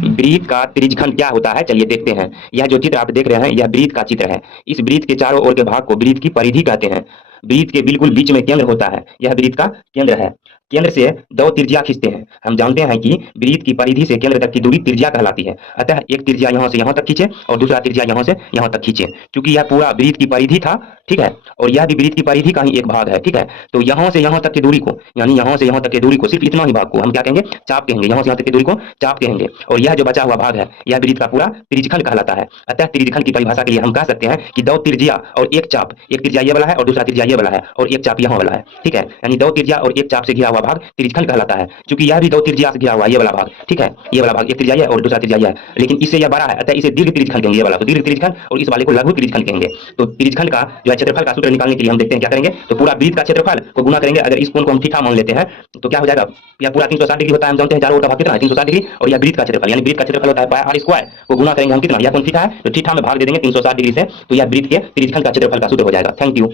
वृत्त का त्रिज्यखंड क्या होता है, चलिए देखते हैं। यह जो चित्र आप देख रहे हैं, यह वृत्त का चित्र है। इस वृत्त के चारों ओर के भाग को वृत्त की परिधि कहते हैं। वृत्त के बिल्कुल बीच में केंद्र होता है, यह वृत्त का केंद्र है। केंद्र से दो त्रिज्या खींचते हैं। हम जानते हैं कि वृत्त की परिधि से केंद्र तक की दूरी त्रिज्या कहलाती है। अतः एक त्रिज्या यहाँ से यहाँ तक खींचे और दूसरा त्रिज्या यहाँ से यहाँ तक खींचे, क्योंकि यह पूरा वृत्त की परिधि था, ठीक है, और यह भी वृत्त की परिधि का ही एक भाग है, ठीक है। तो यहाँ से यहाँ तक की दूरी को, यानी यहाँ से यहाँ तक की दूरी को, सिर्फ इतना ही भाग को हम क्या कहेंगे, चाप कहेंगे। यहाँ से यहाँ तक की दूरी को चाप कहेंगे, और यह जो बचा हुआ भाग है, यह वृत्त का पूरा त्रिज्यखंड कहलाता है। अतः त्रिज्यखंड की परिभाषा के लिए हम कह सकते हैं कि दो त्रिज्या और एक चाप, एक त्रिज्या ये वाला है और दूसरा त्रिज्या ये वाला है और एक चाप यहाँ वाला है, ठीक है। यानी दो त्रिज्या और एक चाप से घिरा हुआ भाग त्रिज्यखंड कहलाता है, क्योंकि यह भी दो त्रिज्या से घिरा हुआ ये वाला भाग, ठीक है। ये वाला भाग एक त्रिज्या है और दूसरा त्रिज्या है, लेकिन इससे यह बड़ा है, अतः इसे दीर्घ त्रिज्यखंड कहेंगे। ये वाला तो दीर्घ त्रिज्यखंड और इस वाले को लघु त्रिज्यखंड कहेंगे। तो त्रिज्यखंड का जो है क्षेत्रफल का सूत्र निकालने के लिए हम देखते हैं क्या करेंगे, तो पूरा वृत्त का क्षेत्रफल को गुना करेंगे। अगर इस कोण को हम थीटा मान लेते हैं तो क्या हो जाएगा, यह पूरा 360 डिग्री होता है। हम जानते हैं चारों ओर का भाग कितना है, 360 डिग्री, और यह वृत्त का क्षेत्रफल, यानी वृत्त का क्षेत्रफल होता है पाई आर स्क्वायर को गुना करेंगे हम कितना, यह कोण थीटा है, तो थीटा में भाग दे देंगे 360 डिग्री से, तो यह वृत्त के त्रिज्यखंड का क्षेत्रफल का सूत्र हो जाएगा। Thank you.